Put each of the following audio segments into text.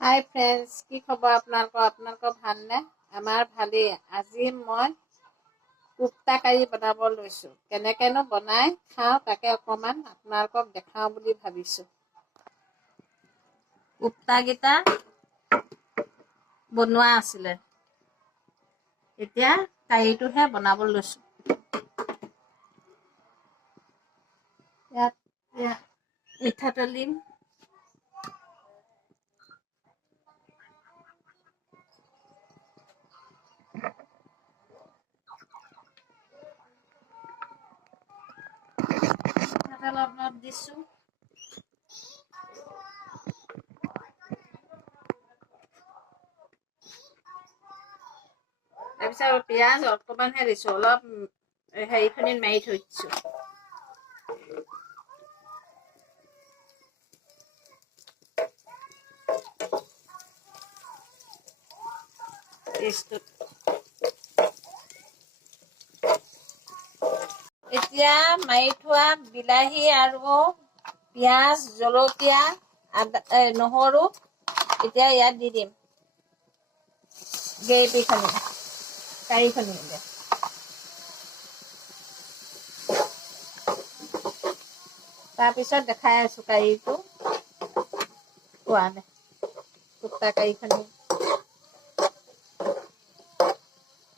হাই friends, কি খবৰ আপোনালোকৰ ভালনে? আমাৰ ভালেই। আজি মই কোপ্তা কাৰী বনাব লৈছোঁ। কেনেকেনো বনাই খাওঁ তাকে অকণমান আপোনালোকক দেখাওঁ বুলি ভাবিছোঁ। কোপ্তাকেইটা বনোৱা আছিলে, এতিয়া কাৰীটোহে বনাব লৈছোঁ। ইয়াত মিঠাতেল দিম, মিঠাতেল অলপ দিছোঁ, তাৰপিছত পিঁয়াজ অকণমানহে দিছোঁ, অলপ হেৰিখিনিত মাৰি থৈ দিছোঁ। এতিয়া মাৰি থোৱা বিলাহী আৰু পিঁয়াজ, জলকীয়া, আদা, নহৰু এতিয়া ইয়াত দি দিম। গ্ৰেভিখিনি কাৰীখিনি তাৰপিছত দেখাই আছোঁ কাৰীটো খোৱা নাই। কোপ্তা কাৰীখিনি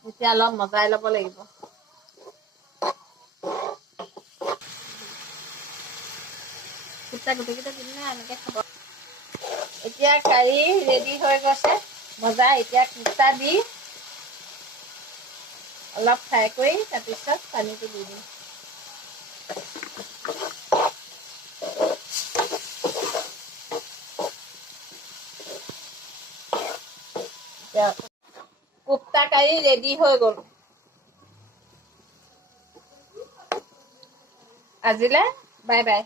এতিয়া অলপ মজাই ল'ব লাগিব। কোপ্তা গোটেইকেইটা দিলে এনেকৈ খাব। এতিয়া কাৰী ৰেডি হৈ গৈছে মজা। এতিয়া কোপ্তা দি অলপ ফ্ৰাই কৰি তাৰপিছত পানীটো দি দিম। কোপ্তা কাৰী ৰেডি হৈ গ'ল। আজিলে বাই বাই।